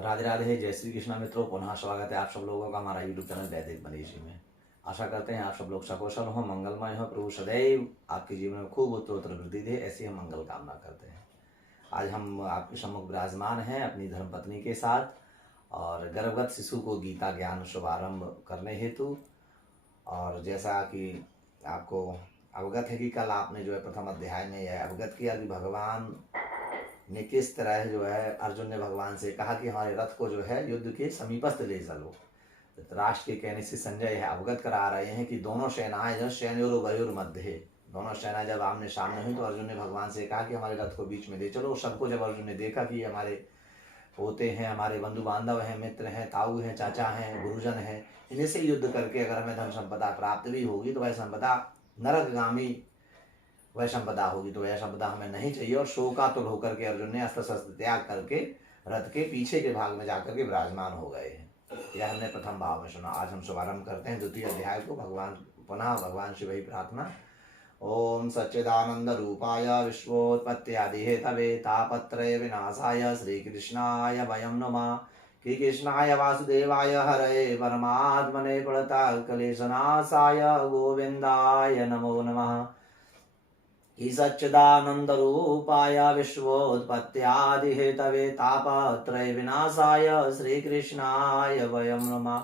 राधे राधे, जय श्री कृष्णा मित्रों। पुनः स्वागत है आप सब लोगों का हमारा यूट्यूब चैनल वैदिक मनीषी में। आशा करते हैं आप सब लोग सकुशल हो, मंगलमय हो, प्रभु सदैव आपके जीवन में खूब उत्तरोत्तर वृद्धि दे, ऐसी हम मंगल कामना करते हैं। आज हम आपके सम्मुख विराजमान हैं अपनी धर्मपत्नी के साथ और गर्भवत शिशु को गीता ज्ञान शुभारंभ करने हेतु। और जैसा कि आपको अवगत है कि कल आपने जो है प्रथम अध्याय में यह अवगत किया कि भगवान ने किस तरह जो है अर्जुन ने भगवान से कहा कि हमारे रथ को जो है युद्ध के समीपस्थ ले चलो। धृतराष्ट्र के कहने से संजय है अवगत करा रहे हैं कि दोनों सेनाएं जो सैन्योर मध्य, दोनों सेना जब आमने सामने हुई तो अर्जुन ने भगवान से कहा कि हमारे रथ को बीच में ले चलो। सबको जब अर्जुन ने देखा कि हमारे होते हैं, हमारे बंधु बांधव हैं, मित्र हैं, ताऊ हैं, चाचा हैं, गुरुजन हैं, इन्हीं से युद्ध करके अगर हमें धन संपदा प्राप्त भी होगी तो वह संपदा नरकगामी वह संपदा होगी, तो वह संपदा हमें नहीं चाहिए। और शोकातुर होकर के अर्जुन ने अस्त्र शस्त्र त्याग करके रथ के पीछे के भाग में जाकर के विराजमान हो गए हैं। यह हमने प्रथम भाव में सुना। आज हम शुभारंभ करते हैं द्वितीय अध्याय को। भगवान शिव ही प्रार्थना। ओम सच्चिदानंद रूपाय विश्वोत्पत्त्यादि हेतवे तापत्रय विनाशाय श्रीकृष्णाय वयं नमः। कि कृष्णाय वासुदेवाय हरये परमात्मने प्रणतक्लेशनाशाय गोविंदाय नमो नमः। कि सच्चिदानंद रूपाय विश्वोत्पत्त्यादि हेतवे तापत्रय विनाशाय श्रीकृष्णाय वयं नमः।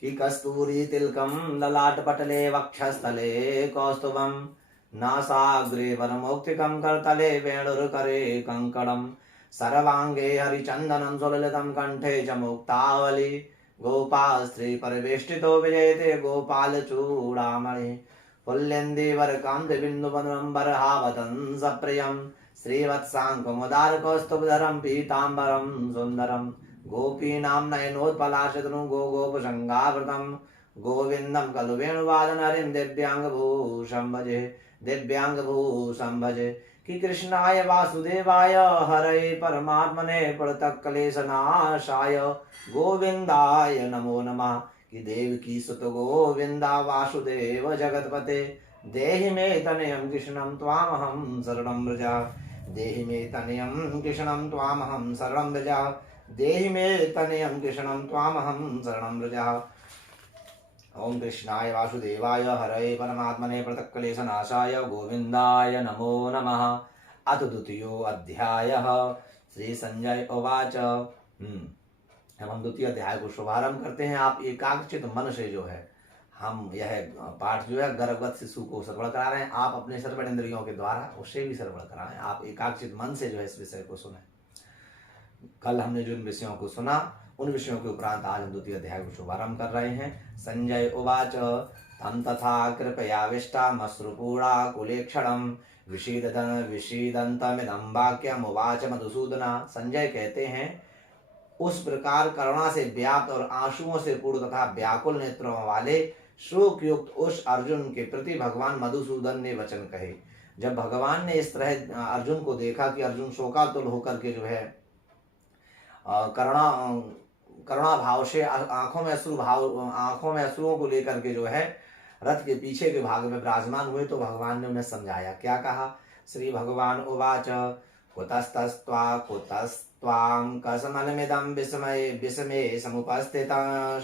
कि कस्तूरी तिलकं ललाटपटले वक्षस्थले कौस्तुभं नासाग्रे वरमौक्तिकं करतले वेणुर्करे कंकणं सर्वांगे हरिचन्दनं सुललितं कंठे च मुक्तावली गोपास्त्री परिवेष्टितो विजयते गोपालचूडामणि पुल्यन्देवरकान्तिबिन्दुपदम्बरहावतं सप्रियं श्रीवत्साङ्कुमुदारकौस्तुभधरं पीताम्बरं सुन्दरं गोपीनां नयनोत्पलाशतनु गोगोपसङ्गावृतं गोविन्दं खलु वेणुवादनहरिं दिव्यांगभूषं भजे। कि कृष्णाय वासुदेवाय हरये परमात्मने प्रणतक्लेशनाशाय गोविंदाय नमो नमः। कि देवकी सुत गोविंदा वासुदेव जगतपते देहि मे तनयं कृष्णं त्वामहं शरणं व्रजा। देहि मे तनयं कृष्णं त्वामहं शरणं व्रजा। देहि मे तनयं कृष्णं त्वामहं शरणं व्रजा। ओम कृष्णाय वासुदेवाय हरये परमात्मने प्रणतक्लेशनाशाय गोविंदाय नमो नमः। अथ द्वितीयो अध्यायः। श्री संजय उवाच। हम द्वितीय अध्याय को शुभारंभ करते हैं। आप एकाग्रचित मन से जो है हम यह पाठ जो है गर्भवत शिशु को श्रवण करा रहे हैं। आप अपने श्रवण इंद्रियों के द्वारा उसे भी श्रवण कराएं। आप एकाग्रचित मन से जो है इस विषय को सुने। कल हमने जो इन विषयों को सुना उन विषयों के उपरांत आज हम द्वितीय अध्याय को शुभारंभ कर रहे हैं। संजय उवाच। तम तथा कृपयाविष्टामश्रुपूर्णा कुलेक्षणं विषीदन्तमिदं वाक्यम् उवाच मधुसूदना। संजय कहते हैं उस प्रकार करुणा से व्याप्त और आंसुओं से पूर्ण तथा व्याकुल नेत्रों वाले शोक युक्त उस अर्जुन के प्रति भगवान मधुसूदन ने वचन कहे। जब भगवान ने इस तरह अर्जुन को देखा कि अर्जुन शोकातुल होकर के जो है करुणा भाव से आंखों में अश्रुओं को लेकर के जो है रथ के पीछे के भाग में विराजमान हुए, तो भगवान ने उन्हें समझाया। क्या कहा? श्री भगवान उवाच। कुतस्त्वां कसमलमिदं विस्मये समुपस्थितम्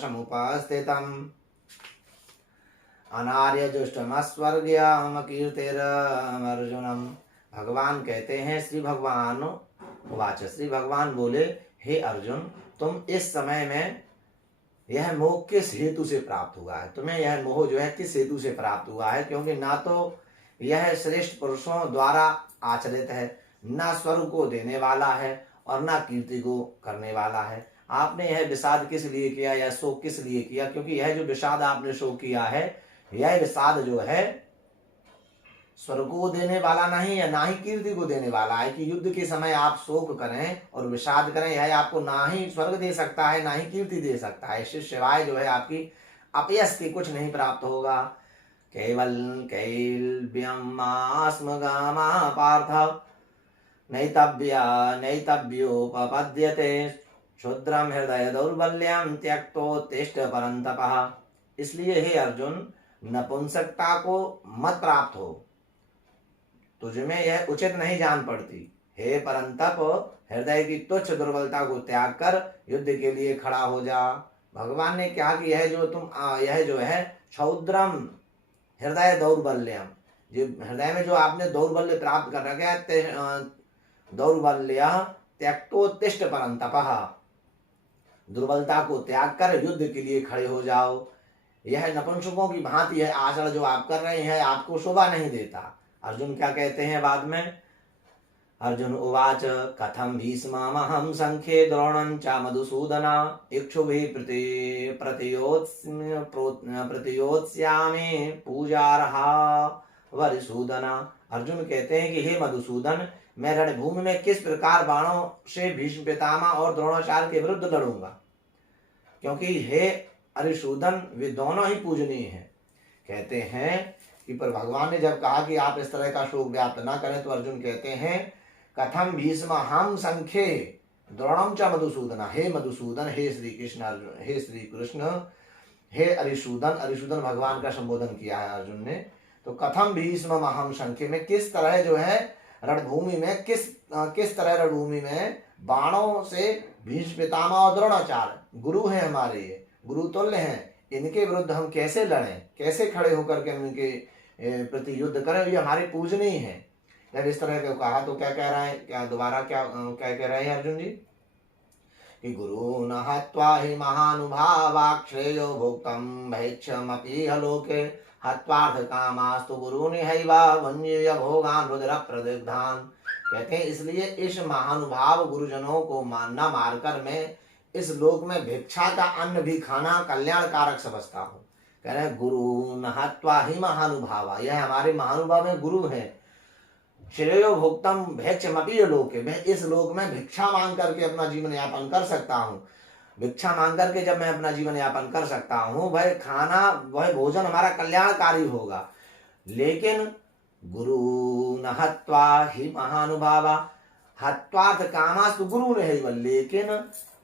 अनार्यजुष्टमस्वर्ग्यमकीर्तिरर्जुनम्। भगवान कहते हैं श्री भगवान उवाच। श्री भगवान बोले, हे अर्जुन, तुम इस समय में यह मोह किस हेतु से प्राप्त हुआ है? तुम्हें यह मोह जो है किस हेतु से प्राप्त हुआ है? क्योंकि ना तो यह श्रेष्ठ पुरुषों द्वारा आचरित है, ना स्वर्ग को देने वाला है और ना कीर्ति को करने वाला है। आपने यह विषाद किस लिए किया, यह शोक किस लिए किया? क्योंकि यह जो विषाद आपने शोक किया है, यह विषाद जो है स्वर्ग को देने वाला नहीं है, ना ही कीर्ति को देने वाला है। कि युद्ध के समय आप शोक करें और विषाद करें, यह आपको ना ही स्वर्ग दे सकता है, ना ही कीर्ति दे सकता है। इससे सिवाय जो है आपकी अपयश के कुछ नहीं प्राप्त होगा। केवल कैवल्यमास्मगामा पार्थ नैतव्योपपद्यते क्षुद्रम हृदय दौर्बल्यम त्यक्तोत्तिष्ठ परंतपः। इसलिए हे अर्जुन, नपुंसकता को मत प्राप्त हो, तुझमें यह उचित नहीं जान पड़ती। हे परंतप, हृदय की तुच्छ दुर्बलता को त्याग कर युद्ध के लिए खड़ा हो जा। भगवान ने कहा कि यह जो है क्षौद्रम हृदय दौर्बल्यम, जो हृदय में जो आपने दौर्बल्य प्राप्त कर रखा है, दौर्बल्य त्यक्तोत्तिष्ठ परंतपः, दुर्बलता को त्याग कर युद्ध के लिए खड़े हो जाओ। यह नपुंसकों की भांति यह आचरण जो आप कर रहे हैं आपको शोभा नहीं देता। अर्जुन क्या कहते हैं बाद में? अर्जुन उवाच कथम भीष्महं संख्ये द्रोणं च मधुसूदना इक्षुभिः प्रतियोत्स्यामि पूजार्हा वरिसूदना। अर्जुन कहते हैं कि हे मधुसूदन, मैं रणभूमि में किस प्रकार बाणों से भीष्म पितामह और द्रोणाचार्य के विरुद्ध लड़ूंगा, क्योंकि हे अरिसूदन वे दोनों ही पूजनीय हैं। कहते हैं कि पर भगवान ने जब कहा कि आप इस तरह का शोक व्याप्त न करें, तो अर्जुन कहते हैं कथम भीष्म हम संख्ये द्रोणम च मधुसूदन, हे मधुसूदन, हे श्री कृष्ण, हे श्री कृष्ण, हे अरिसूदन, अरिसूदन भगवान का संबोधन किया है अर्जुन ने। तो कथम भीष्म हम संख्ये में किस तरह जो है रणभूमि में किस तरह रणभूमि में बाणों से भीष्म पितामह और द्रोणाचार्य गुरु हैं, हमारे ये गुरु तुल्य हैं, इनके विरुद्ध हम कैसे लड़ें, कैसे खड़े होकर के उनके प्रति युद्ध करें, ये हमारे पूजनीय हैं। जब इस तरह के कहा तो क्या कह रहा है, क्या दोबारा क्या कह रहे हैं अर्जुन जी कि गुरु न हत्वा हि महानुभावाक्षेयो भोक्तम भैक्षमपि लोके हत्वार्थ कामास्तु गुरुनि हैवा वन्य भोगान रुद्र प्रदिग्धान। कहते हैं इसलिए इस महानुभाव गुरुजनों को न मारकर मैं इस लोक में भिक्षा का अन्न भी खाना कल्याणकारक समझता हूँ। कह रहे गुरु न हत्वा हि महानुभावा, यह हमारे महानुभाव में गुरु हैं। श्रेयो भोक्तम भैक्षमपि लोके, मैं इस लोक में भिक्षा मांग करके अपना जीवन यापन कर सकता हूँ। भिक्षा मांग करके जब मैं अपना जीवन यापन कर सकता हूँ, वह खाना वह भोजन हमारा कल्याणकारी होगा। लेकिन गुरु न हत्वा हि महानुभावा हत्वार्थ कामास्तु गुरु ने, लेकिन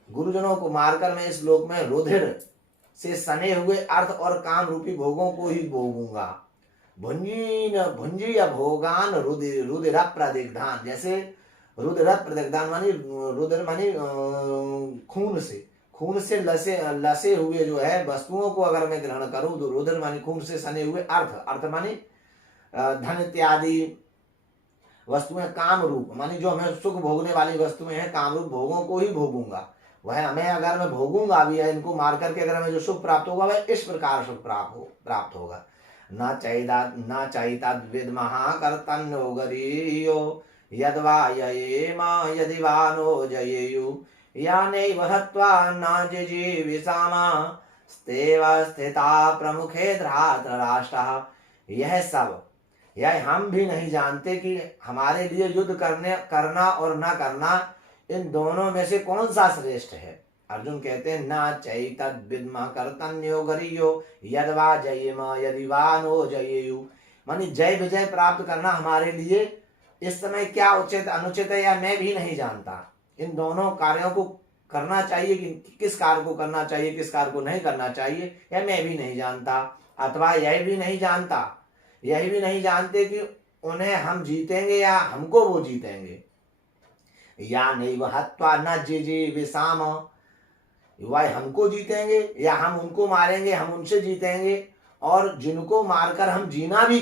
गुरुजनों को मारकर मैं इस लोक में रुधिर से सने हुए अर्थ और काम रूपी भोगों को ही भोगूंगा। भुंजी या भोगान रुधिर प्रदिग्धान, जैसे रुधिर प्रदिग्धान मानी रुधिर मानी खून से लसे हुए जो है वस्तुओं को अगर मैं ग्रहण करूं, तो रुधिर मानी खून से सने हुए अर्थ मानी धन इत्यादि वस्तुएं, काम रूप मानी जो हमें सुख भोगने वाली वस्तुएं हैं, काम रूप भोगों को ही भोगूंगा। वह हमें अगर मैं भोगूंगा भी है, इनको मार करके अगर हमें जो सुख प्राप्त होगा वह इस प्रकार सुख प्राप्त होगा। न चैता विद्महा कर्तन्नो गरीयो यद्वा येम यदि वा नो जयेयु यानैव हत्वा न जिजीविषामा स्तेव स्थिता प्रमुखे धृतराष्ट्रः। यह हम भी नहीं जानते कि हमारे लिए युद्ध करना और न करना, इन दोनों में से कौन सा श्रेष्ठ है। अर्जुन कहते हैं न चैतद विद्म कर्तन्यो गरीयो यद्वा जयेम यदि वा नो जयेयु, मानी जय विजय प्राप्त करना हमारे लिए इस समय क्या उचित अनुचित है, या मैं भी नहीं जानता। इन दोनों कार्यों को करना चाहिए कि किस कार्य को करना चाहिए, किस कार्य को नहीं करना चाहिए, यह मैं भी नहीं जानता। अथवा यह भी नहीं जानते कि उन्हें हम जीतेंगे या हमको वो जीतेंगे। या नैव हत्वा न जिजीविषाम, वह हमको जीतेंगे या हम उनको मारेंगे, हम उनसे जीतेंगे। और जिनको मारकर हम जीना भी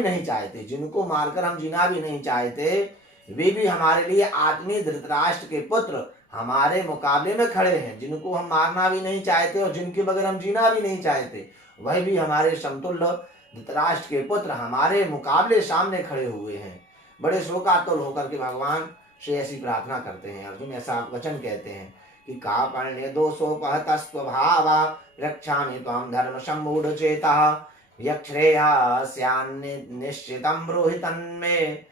नहीं चाहते, जिनको मारकर हम जीना भी नहीं चाहते, वे भी हमारे लिए आत्मीय धृतराष्ट्र के पुत्र हमारे मुकाबले में खड़े हैं। जिनको हम मारना भी नहीं चाहते और जिनके बगैर हम जीना भी नहीं चाहते, वह भी हमारे समतुल्य धृतराष्ट्र के पुत्र हमारे मुकाबले सामने खड़े हुए हैं। बड़े शोकातुर होकर के भगवान से ऐसी प्रार्थना करते हैं। अर्जुन ऐसा वचन कहते हैं कि कापण्य दोषोपहत स्वभावा रक्षामि त्वां धर्म सम्मूढ़ चेतः यच्छ्रेयस्यान्निश्चितं ब्रूहि तन्मे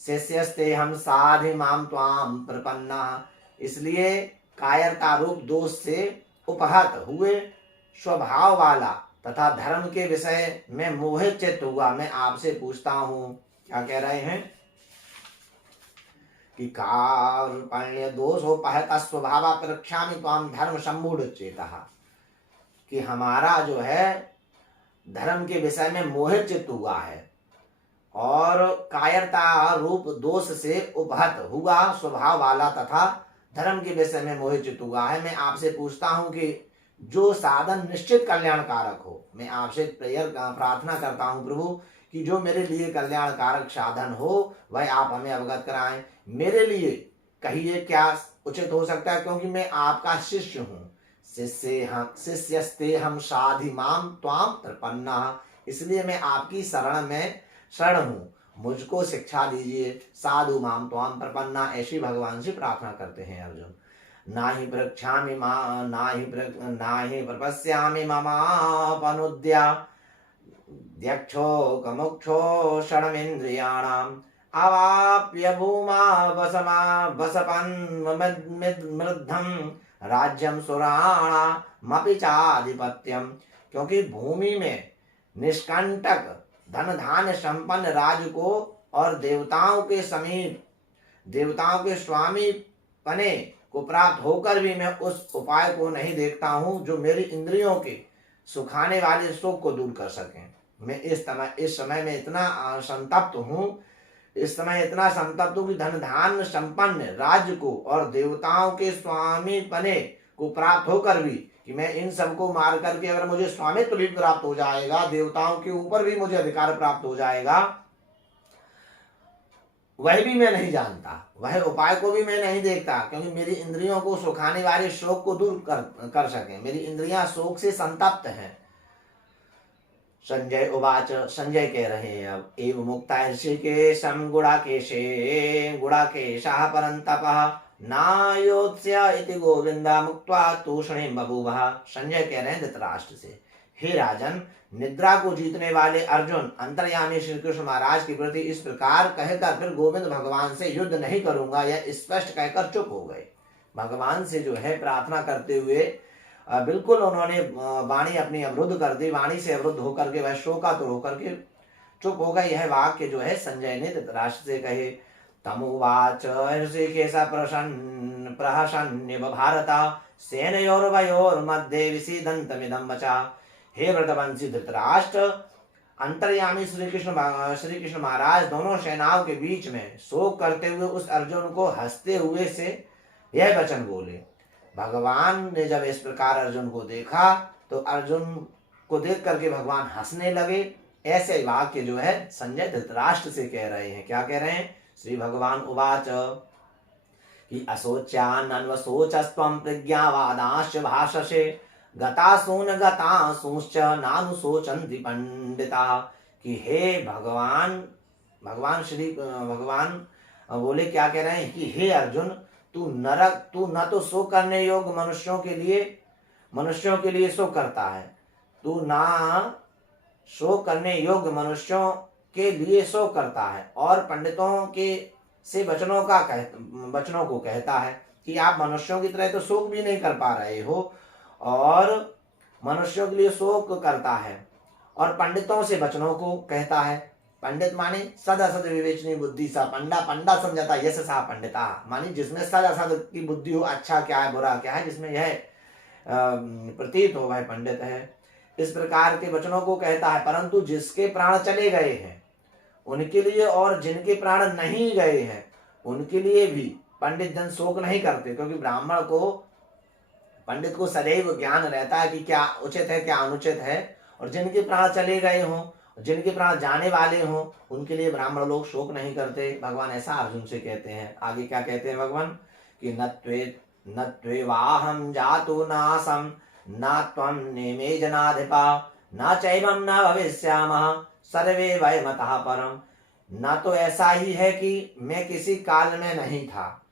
शिष्यस्ते हम साधि मां त्वां प्रपन्नः। इसलिए कायरता रूप दोष से उपहत हुए स्वभाव वाला तथा धर्म के विषय में मोहित चित्त हुआ मैं आपसे पूछता हूँ। क्या कह रहे हैं कि कार्पण्य दोषोपहत स्वभाव प्रक्षामि त्वां धर्म सम्मूढ़ चेतः, कि हमारा जो है धर्म के विषय में मोहित चित्त हुआ है और कायरता रूप दोष से उपहत हुआ स्वभाव वाला तथा धर्म के विषय में मोहित चित्त हुआ है, मैं आपसे पूछता हूँ कि जो साधन निश्चित कल्याणकारक हो, मैं आपसे प्रार्थना करता हूँ प्रभु कि जो मेरे लिए कल्याणकारक साधन हो वह आप हमें अवगत कराएं। मेरे लिए कहिए क्या उचित हो सकता है, क्योंकि मैं आपका शिष्य हूँ। शिष्यस्ते हम साधि माम त्वाम प्रपन्ना, इसलिए मैं आपकी शरण हूँ, मुझको शिक्षा दीजिए। साधु माम त्वाम प्रपन्ना, ऐसी भगवान से प्रार्थना करते हैं अर्जुन। नाहि प्रक्षामि नाहि प्रपश्यामि ममापनुद्या द्यक्षो कमुक्षो षडमिन्द्रियाणाम् अवाप्य भूमा वसपन्मृद्धं राज्यं सुराणामपि चाधिपत्यम, क्योंकि भूमि में निष्कंटक धन धान्य संपन्न राज को और देवताओं के स्वामी पने को प्राप्त होकर भी मैं उस उपाय को नहीं देखता हूँ जो मेरी इंद्रियों के सुखाने वाले शोक को दूर कर सके। मैं इस समय में इतना संतप्त हूँ कि धन धान्य संपन्न राज्य को और देवताओं के स्वामी पने को प्राप्त होकर भी कि मैं इन सबको मार करके अगर मुझे स्वामित्व भी प्राप्त हो जाएगा, देवताओं के ऊपर भी मुझे अधिकार प्राप्त हो जाएगा, वह भी मैं नहीं जानता, वह उपाय को भी मैं नहीं देखता, क्योंकि मेरी इंद्रियों को सुखाने वाले शोक को दूर कर सके। मेरी इंद्रियां शोक से संतप्त हैं। संजय उवाच, संजय कह रहे हैं अब, एव मुक्ता ऋषिकेशं गुडाकेशः परन्तपः नायोत्स्य इति गोविंदा मुक्त्वा तूष्णीं बभूवः। संजय कह रहे हैं धृतराष्ट्र से, हे राजन, निद्रा को जीतने वाले अर्जुन अंतर्यामी श्री कृष्ण महाराज के प्रति इस प्रकार कहकर फिर गोविंद भगवान से युद्ध नहीं करूंगा यह स्पष्ट कहकर चुप हो गए। भगवान से जो है प्रार्थना करते हुए बिल्कुल उन्होंने वाणी अपनी अवरुद्ध कर दी, वाणी से अवरुद्ध होकर के वह शोकातुर होकर के चुप हो गए। यह वाक्य जो है संजय ने धृतराष्ट्र से कहे। तमुवाच ऋषिकेश प्रहसन्निव भारता सेनयोर्वयोर्मध्ये विसीदन्तमिदं वचा। हे व्रतवंशी धृतराष्ट्र, अंतर्यामी श्री कृष्ण महाराज दोनों सेनाओं के बीच में शोक करते हुए उस अर्जुन को हंसते हुए से यह वचन बोले। भगवान ने जब इस प्रकार अर्जुन को देखा तो अर्जुन को देख करके भगवान हंसने लगे। ऐसे वाक्य जो है संजय धृतराष्ट्र से कह रहे हैं। क्या कह रहे हैं? श्री भगवान उवाच कि असोच्यान्वसोचस्त्वं प्रज्ञावादांश्च भाषसे गतासून गतासूंश्च नानुशोचन्ति पंडिता। कि हे भगवान भगवान बोले, क्या कह रहे हैं कि हे अर्जुन, तू न तो शोक करने योग्य मनुष्यों के लिए शोक करता है, तू ना शोक करने योग्य मनुष्यों के लिए शोक करता है और पंडितों के से वचनों को कहता है कि आप मनुष्यों की तरह तो शोक भी नहीं कर पा रहे हो और मनुष्यों के लिए शोक करता है और पंडितों से वचनों को कहता है। पंडित माने सद असद विवेचनी बुद्धि सा पंडा समझाता यश सा पंडिता, मानी जिसमें सद असद की बुद्धि हो, अच्छा क्या है बुरा क्या है, जिसमें यह प्रतीत हो वह पंडित है। इस प्रकार के वचनों को कहता है। परंतु जिसके प्राण चले गए हैं उनके लिए और जिनके प्राण नहीं गए हैं उनके लिए भी पंडित जन शोक नहीं करते, क्योंकि पंडित को सदैव ज्ञान रहता है कि क्या उचित है क्या अनुचित है। और जिनके प्राण चले गए हों, जिनके प्राण जाने वाले हों, उनके लिए ब्राह्मण लोग शोक नहीं करते। भगवान ऐसा अर्जुन से कहते हैं। आगे क्या कहते हैं भगवान कि न त्वेवाहं जातु नासं न त्वं नेमे जनाधिपा न चैवं न भविष्यामः सर्वे वयमतः परम। न तो ऐसा ही है कि मैं किसी काल में नहीं था,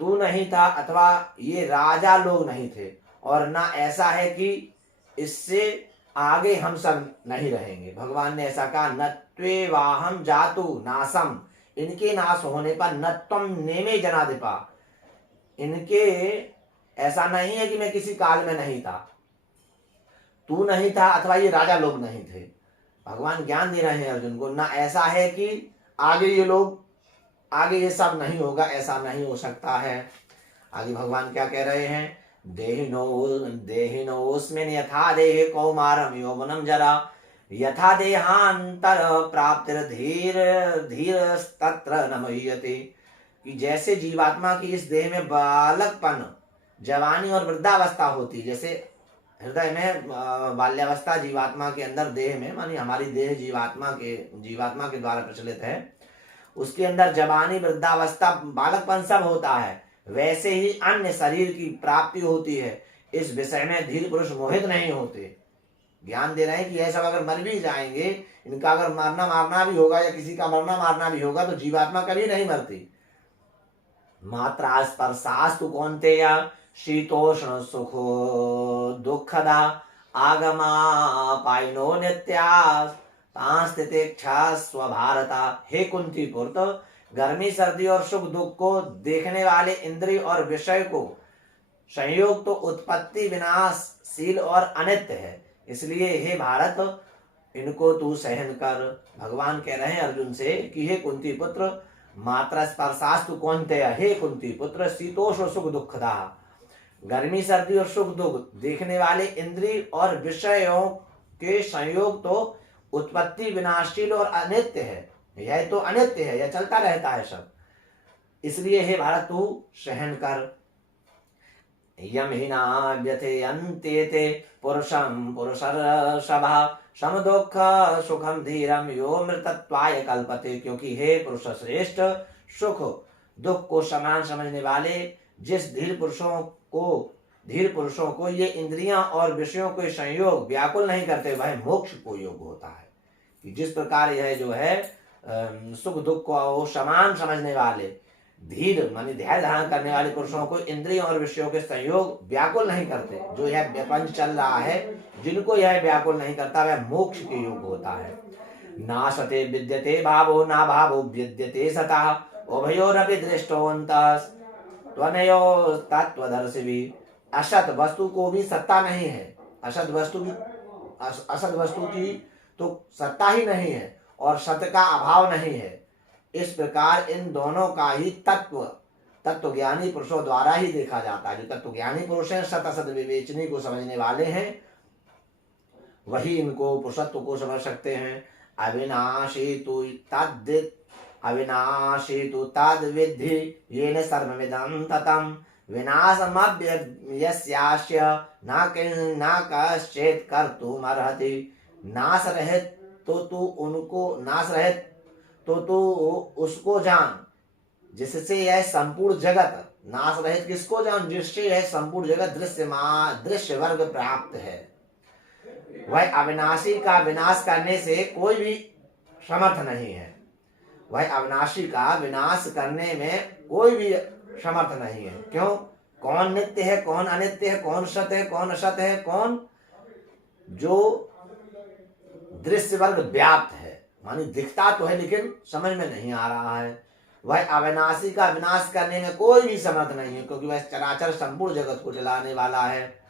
तू नहीं था, अथवा ये राजा लोग नहीं थे, और ना ऐसा है कि इससे आगे हम सब नहीं रहेंगे। भगवान ने ऐसा कहा, न त्वेवाहं जातु नासम, इनके नाश होने पर न त्वं नेमे जनाधिपा, इनके ऐसा नहीं है कि मैं किसी काल में नहीं था, तू नहीं था, अथवा ये राजा लोग नहीं थे। भगवान ज्ञान दे रहे हैं अर्जुन को। ना ऐसा है कि आगे ये सब नहीं होगा, ऐसा नहीं हो सकता है। आगे भगवान क्या कह रहे हैं? देहिनोस्मिन् यथा देहे कौमारं यौवनं जरा यथा देहांतर प्राप्तिर धीर धीर तत्र न मुह्यते, कि जैसे जीवात्मा की इस देह में बालकपन, जवानी और वृद्धावस्था होती है, जैसे हृदय में बाल्यावस्था जीवात्मा के अंदर देह में, मानी हमारी देह जीवात्मा के द्वारा प्रचलित है, उसके अंदर जवानी वृद्धावस्था बालकपन सब होता है, वैसे ही अन्य शरीर की प्राप्ति होती है। इस विषय में धीर पुरुष मोहित नहीं होते। ज्ञान दे रहे हैं कि ये सब अगर मर भी जाएंगे, इनका अगर मरना मारना भी होगा या किसी का मरना मारना भी होगा, तो जीवात्मा कभी नहीं मरती। मात्रा स्पर्शास्तु कौन्तेय शीतोष्ण सुखो दुःखदा आगमापायनो नित्यास सांस्थितिक्षा स्वभारता। हे कुंती पुत्र, गर्मी सर्दी और सुख दुख को देखने वाले इंद्रिय और विषय को संयोग तो उत्पत्ति विनाशशील और अनित्य है, इसलिए हे भारत इनको तू सहन कर। भगवान कह रहे हैं अर्जुन से कि हे कुंती पुत्र, मात्रा स्पर्शास्तु कौन्तेय, हे कुंती पुत्र, शीतोष्ण सुख दुखदा, गर्मी सर्दी और सुख दुख देखने वाले इंद्रिय और विषयों के संयोग तो उत्पत्ति विनाशशील और अनित्य है, यह तो अनित्य है, यह चलता रहता है सब, इसलिए हे भारत तू सहन कर। यम हिना व्यथयन्ते पुरुषं पुरुषर्षभा सम दुख सुखम धीरम यो मृतत्वाय कल्पते, क्योंकि हे पुरुष श्रेष्ठ, सुख दुख को समान समझने वाले जिस धीर पुरुषों को ये इंद्रियां और विषयों के संयोग व्याकुल नहीं करते, वह मोक्ष को योग होता है। कि जिस प्रकार यह जो है सुख दुख को समान समझने वाले धीर मानी धैर्य धारण करने वाले पुरुषों को इंद्रियों और विषयों के संयोग व्याकुल नहीं करते, जो यह प्रपंच चल रहा है जिनको यह व्याकुल नहीं करता, वह मोक्ष के योग होता है। नासते विद्यते भावो ना भावो विद्यते सता उभयोरपि दृष्टोऽन्तः त्वनयो तत्त्वदर्शिभिः। असत वस्तु को भी सत्ता नहीं है, असत वस्तु की तो सत्ता ही नहीं है और सत्य का अभाव नहीं है। इस प्रकार इन दोनों का ही तत्व ज्ञानी पुरुषों द्वारा ही देखा जाता है। जो तत्व ज्ञानी पुरुष हैं, सत असत विवेचनी को समझने वाले हैं, वही इनको पुरुषत्व को समझ सकते हैं। अविनाशी तु तद विद्धि येन सर्वमिदं ततं विनाशमव्ययस्यास्य न कश्चित् कर्तुमर्हति। नाश रहित तो तू उसको जान जिससे यह संपूर्ण जगत, नाश रहित किसको जान, जिससे यह संपूर्ण जगत दृश्य वर्ग प्राप्त है। वह अविनाशी का विनाश करने से कोई भी समर्थ नहीं है, वह अविनाशी का विनाश करने में कोई भी समर्थ नहीं है। क्यों? कौन नित्य है, कौन अनित्य है, कौन सत्य है, कौन असत है, कौन जो दृश्य वर्ग व्याप्त है, मानी दिखता तो है लेकिन समझ में नहीं आ रहा है। वह अविनाशी का विनाश करने में कोई भी समर्थ नहीं है, क्योंकि वह चराचर संपूर्ण जगत को चलाने वाला है।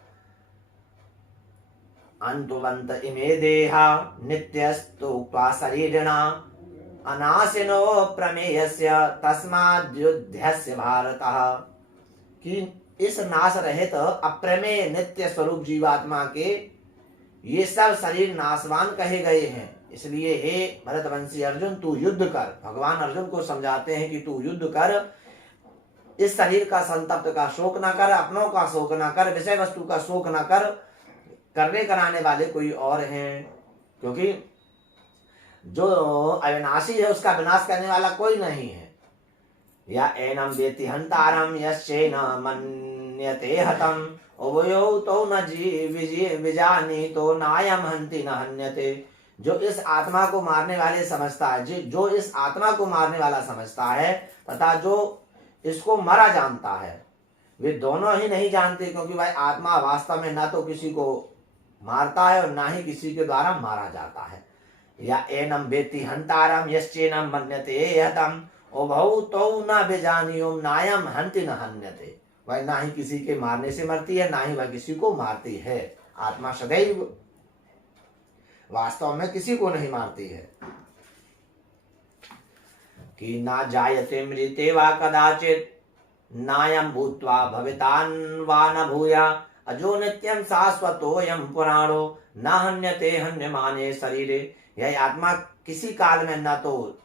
अंतुवंत इमे देहा नित्यस्तु उक्त्वा शरीरिणा अनाशिनो प्रमेयस्य तस्माद्युध्यस्य भारतः। कि इस नाश रहित अप्रमेय नित्य स्वरूप जीवात्मा के ये सब शरीर नाशवान कहे गए हैं, इसलिए हे भरतवंशी अर्जुन तू युद्ध कर। भगवान अर्जुन को समझाते हैं कि तू युद्ध कर, इस शरीर का संतप्त का शोक ना कर, अपनों का शोक ना कर, विषय वस्तु का शोक ना कर, करने कराने वाले कोई और हैं। क्योंकि जो अविनाशी है उसका विनाश करने वाला कोई नहीं है। या एनम वेति हंतारम यश्चैन मन्यते हतम उभयो तो न विजानी तो नायम हंति न हन्यते। जो इस आत्मा को मारने वाले समझता है, जो इस आत्मा को मारने वाला समझता है तथा जो इसको मरा जानता है, वे दोनों ही नहीं जानते, क्योंकि वह आत्मा वास्तव में न तो किसी को मारता है और ना ही किसी के द्वारा मारा जाता है। या एनम वेति हंतारम यश्चैनम मन्यते हतम उभौ तौ न विजानीयो नायम हंति न हन्यते। वह ना ही किसी के मारने से मरती है, ना ही वह किसी को मारती है। आत्मा सदैव वास्तव में किसी को नहीं मारती है। कि ना जायते मृते वा कदाचित नायम भूत्वा भवितान वा न भूया अजो नित्यम शाश्वतोयम पुराणो न हन्यते हन्यमाने शरीरे। यह आत्मा किसी काल में न तो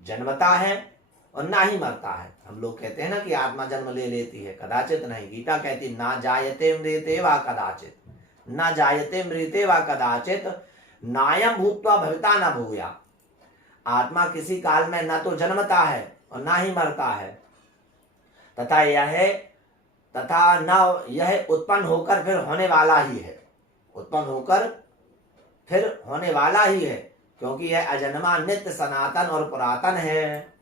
जन्मता है और ना ही मरता है। हम लोग कहते हैं ना कि आत्मा जन्म ले लेती है, कदाचित नहीं। गीता कहती ना जायते मृते वा कदाचित, ना जायते मृते वा कदाचित, नायम भूत्वा भविता न भूया। आत्मा किसी काल में ना तो जन्मता है और ना ही मरता है, तथा न यह उत्पन्न होकर फिर होने वाला ही है। उत्पन्न होकर फिर होने वाला ही है, क्योंकि यह अजन्मा नित्य सनातन और पुरातन है।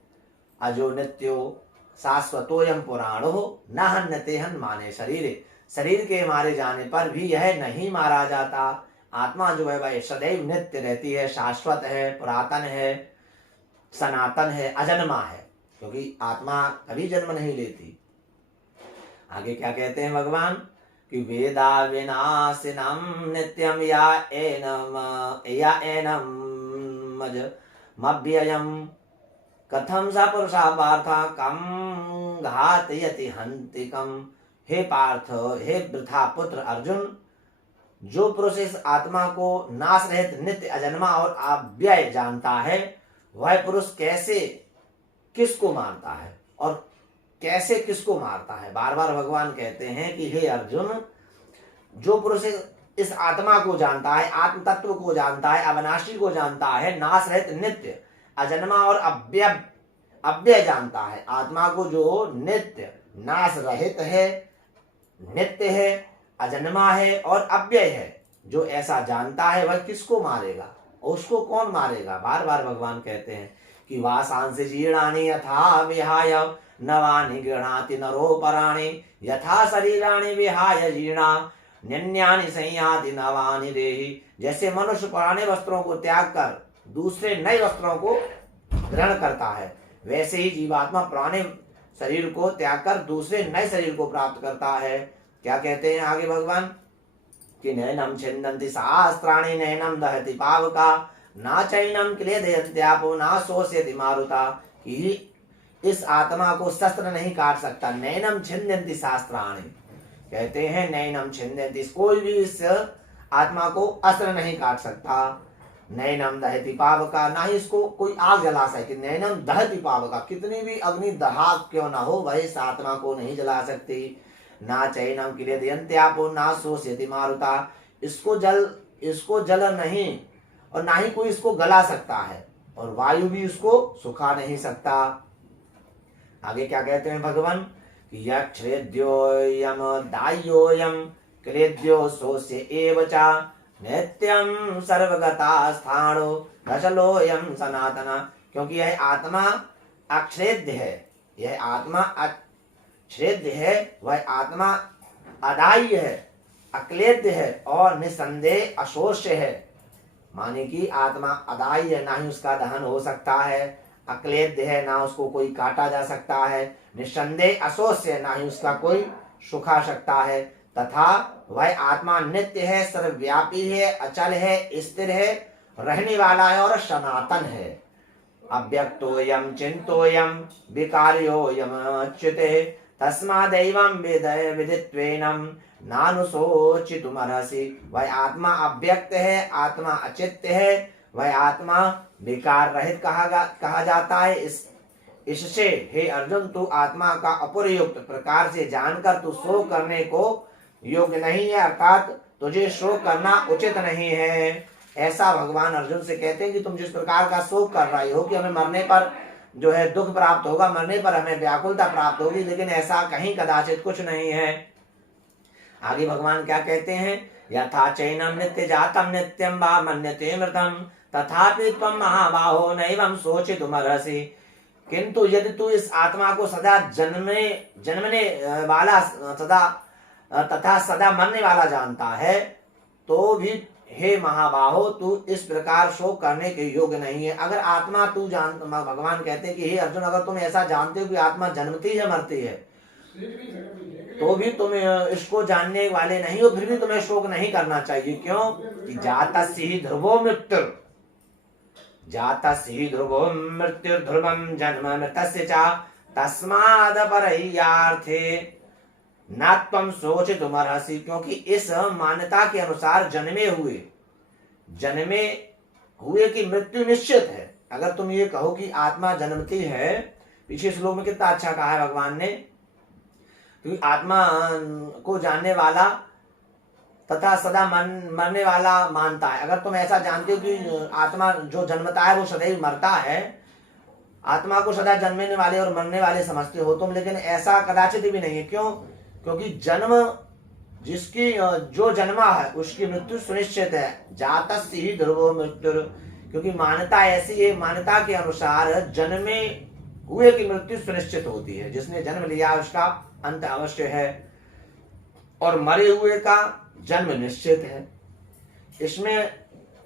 अजो नित्यो शाश्वतोयम पुराणो न हन्यते हन्माने शरीरे। शरीर के मारे जाने पर भी यह नहीं मारा जाता। आत्मा जो है वह सदैव नित्य रहती है, शाश्वत है, पुरातन है, सनातन है, अजन्मा है, क्योंकि आत्मा कभी जन्म नहीं लेती। आगे क्या कहते हैं भगवान कि वेदा विनाशिनम नित्यम या एनम मव्ययम कथम सा पुरुषा पार्थ कम घातयति हंतिकम। हे पार्थ, हे वृथा पुत्र अर्जुन, जो पुरुष इस आत्मा को नाश रहित नित्य अजन्मा और अव्यय जानता है, वह पुरुष कैसे किसको मारता है और कैसे किसको मारता है। बार बार भगवान कहते हैं कि हे अर्जुन, जो पुरुष इस आत्मा को जानता है, आत्म तत्व को जानता है, अविनाशी को जानता है, नाश रहित नित्य अजन्मा और अव्यय जानता है, आत्मा को जो नित्य नाश रहित है, नित्य है, अजन्मा है और अव्यय है, जो ऐसा जानता है वह किसको मारेगा और उसको कौन मारेगा। बार बार भगवान कहते हैं कि वासांसि जीर्णानि यथा विहाय नवानि गृह्णाति नरोपराणि यथा शरीराणि विहाय जीर्णा न्यन्यानि संयाति नवानि देहि। जैसे मनुष्य पुराने वस्त्रों को त्याग कर दूसरे नए वस्त्रों को ग्रहण करता है, वैसे ही जीवात्मा पुराने शरीर को त्याग कर दूसरे नए शरीर को प्राप्त करता है। क्या कहते हैं आगे भगवान कि नैनम छिन्दन्ति सहस्राणि नैनम दहति पावका ना चैनम क्लेदयन्त्यापो ना शोषयति मारुता। कि इस आत्मा को शस्त्र नहीं काट सकता। नैनम छिन्दन्ति सहस्राणि, कहते हैं नैनम छिन्दन्ति, कोई भी इस आत्मा को अस्त्र नहीं काट सकता। नैनम दहति पावका, ना ही इसको कोई आग जला सके। नैनम दहति पावका, कितनी भी अग्नि दहाक क्यों ना हो, वह इस आत्मा को नहीं जला सकती। ना चैनम क्लेदयन्त्यापो ना शोषयति मारुता, इसको जल नहीं और ना ही कोई इसको गला सकता है, और वायु भी इसको सुखा नहीं सकता। आगे क्या कहते हैं भगवान कि यक्षेद्योयम दाह्योयम क्लेद्यो शोष्य एव च नित्यम सर्वगता स्थाणो रसलोयम सनातना। क्योंकि यह आत्मा अक्षेद्य है, यह आत्मा अक्षेद्य है, वह आत्मा अदाह्य है, अक्लेद्य है और निसंदेह अशोष्य है। माने कि आत्मा अदाह्य है, ना ही उसका दहन हो सकता है, अक्लेद्य है, ना उसको कोई काटा जा सकता है, निसंदेह अशोष्य है, ना ही उसका कोई सुखा सकता है, तथा वह आत्मा नित्य है, सर्वव्यापी है, अचल है, स्थिर है, रहने वाला है और सनातन है। अव्यक्तोयम चिंतोयम विकार्योयम अच्युते तस्मादैवं विदित्वेनं नानुशोचितुमर्हसि। वह आत्मा अव्यक्त है, आत्मा अचित्य है, वह आत्मा विकार रहित कहा जाता है। इससे हे अर्जुन, तू आत्मा का अप्रयुक्त प्रकार से जानकर तू शोक करने को योग्य नहीं है, अर्थात तुझे शोक करना उचित नहीं है। ऐसा भगवान अर्जुन से कहते हैं कि तुम जिस प्रकार का शोक कर रहे हो कि हमें मरने पर जो है दुख प्राप्त होगा, मरने पर हमें व्याकुलता प्राप्त होगी, लेकिन ऐसा कहीं कदाचित कुछ नहीं है। आगे भगवान क्या कहते हैं, यथा चैनम नित्य जातम नित्यम वा मन्यते मृतम तथापि त्वं महाबाहो नैवं शोचितुमर्हसि। किंतु यदि तू इस आत्मा को सदा जन्मने वाला तथा सदा मरने वाला जानता है, तो भी हे महाबाहो तू इस प्रकार शोक करने के योग्य नहीं है। अगर आत्मा तू भगवान कहते हैं कि हे अर्जुन, अगर तुम ऐसा जानते हो कि आत्मा जन्मती है मरती है, तो भी तुम इसको जानने वाले नहीं हो, फिर भी तुम्हें शोक नहीं करना चाहिए। क्यों कि जातस्य ध्रुवो मृत्यु, जातस्य ध्रुवो मृत्यु ध्रुवम जन्म मृतस्य च तस्माद् परह्यार्थे ना तुम सोच तुम्हारासी, क्योंकि इस मान्यता के अनुसार जन्मे हुए की मृत्यु निश्चित है। अगर तुम ये कहो कि आत्मा जन्मती है, पीछे श्लोक में कितना अच्छा कहा है भगवान ने, क्योंकि आत्मा को जानने वाला तथा सदा मरने वाला मानता है। अगर तुम ऐसा जानते हो कि आत्मा जो जन्मता है वो सदैव मरता है, आत्मा को सदा जन्मने वाले और मरने वाले समझते हो तुम, लेकिन ऐसा कदाचित भी नहीं है। क्यों? क्योंकि जन्म जिसकी जो जन्मा है उसकी मृत्यु सुनिश्चित है। जातस्य ही ध्रुवो मृत्यु, क्योंकि मान्यता ऐसी है, मान्यता के अनुसार जन्मे हुए की मृत्यु सुनिश्चित होती है। जिसने जन्म लिया उसका अंत अवश्य है, और मरे हुए का जन्म निश्चित है। इसमें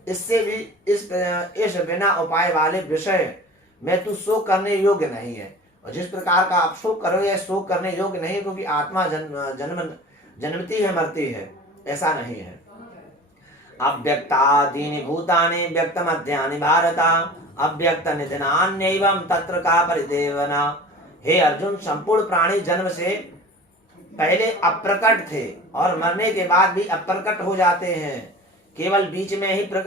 इससे भी इस बिना उपाय वाले विषय में तू शोक करने योग्य नहीं है। और जिस प्रकार का आप शोक करो, यह शोक करने योग्य नहीं है, क्योंकि आत्मा जन्मती है, मरती है, ऐसा नहीं है। अव्यक्तादीनि भूतानि व्यक्त मध्यानि भारत, अव्यक्त निधनान्यैवं तत्र का परिदेवना। हे अर्जुन, संपूर्ण प्राणी जन्म से पहले अप्रकट थे और मरने के बाद भी अप्रकट हो जाते हैं, केवल बीच में ही प्रकट